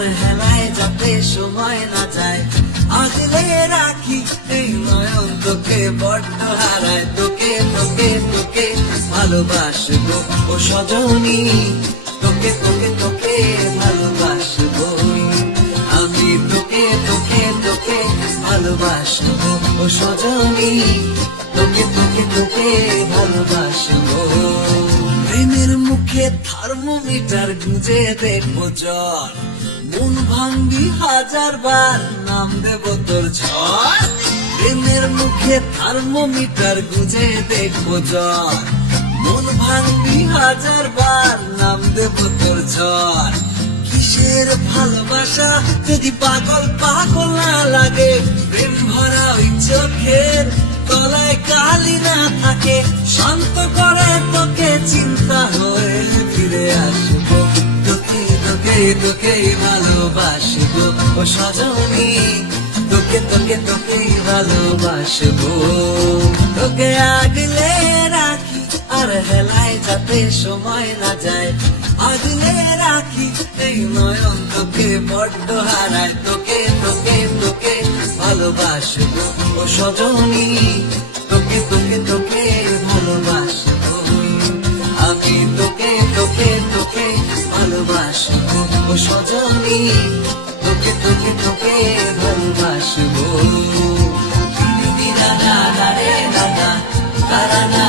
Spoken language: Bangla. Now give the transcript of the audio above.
তোমার হেলায় যাতে সময় না যায়। আগলে রাখি এই নয়ন তোকে, বড্ড হারায় তোকে তোকে তোকে ভালোবাসবো। ও সজনী, তোকে তোকে তোকে ভালোবাসবো। আমি তোকে তোকে তোকে ভালোবাসবো। ও সজনী, তোকে তোকে তোকে ভালোবাসবো। মুখে থার্মোমিটার গুঁজে দেখব জ্বর। মন ভাঙ্গি হাজার বার নাম দেব তোর ঝড়। প্রেমের মুখে থার্মোমিটার গুঁজে দেখব জ্বর। মন ভাঙ্গি হাজার বার নাম দেব তোর ঝড়। কিসের ভালোবাসা যদি পাগল পাগল না লাগে? প্রেম ভরা ওই চোখের তলায় কালি না থাকে। শান্ত তোকে তোকে তোকে ভালোবাসবো। ও সজনী, তোকে তোকে তোকে ভালোবাসবো। তোকে আগলে রাখি, আর হেলায় যাতে সময় না যায়। আগলে রাখি, এই নয়ন তোকে বড্ড হারায়। তোকে তোকে তোকে ভালোবাসবো। ও সজনী, তোকে তোকে তোকে ভালোবাসবো। আমি তোকে তোকে তোকে ভালোবাসবো। সজনী। তোকে তোকে তোকে ভালোবাসবো। দিদি দাদা রে দাদা তারা